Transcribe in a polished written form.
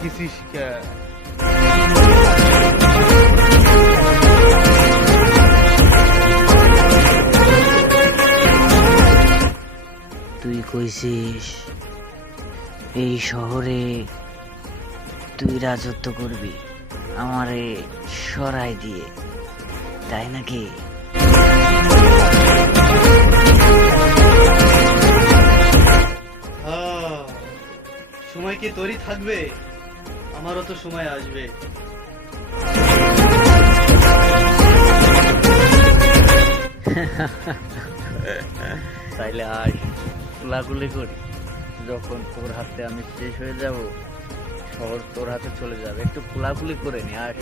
ডাকিছিস কে? তুই কইছিস এই শহরে তুই রাজত্ব করবি আমারে সরাই দিয়ে, তাই নাকি? সময় কি তোরই থাকবে? আমারও তো সময় আসবে। তাইলে আয় কুলাকুলি করি। যখন তোর হাতে আমি শেষ হয়ে যাব, শহর তোর হাতে চলে যাবে। একটু কুলাকুলি করে নি আয়।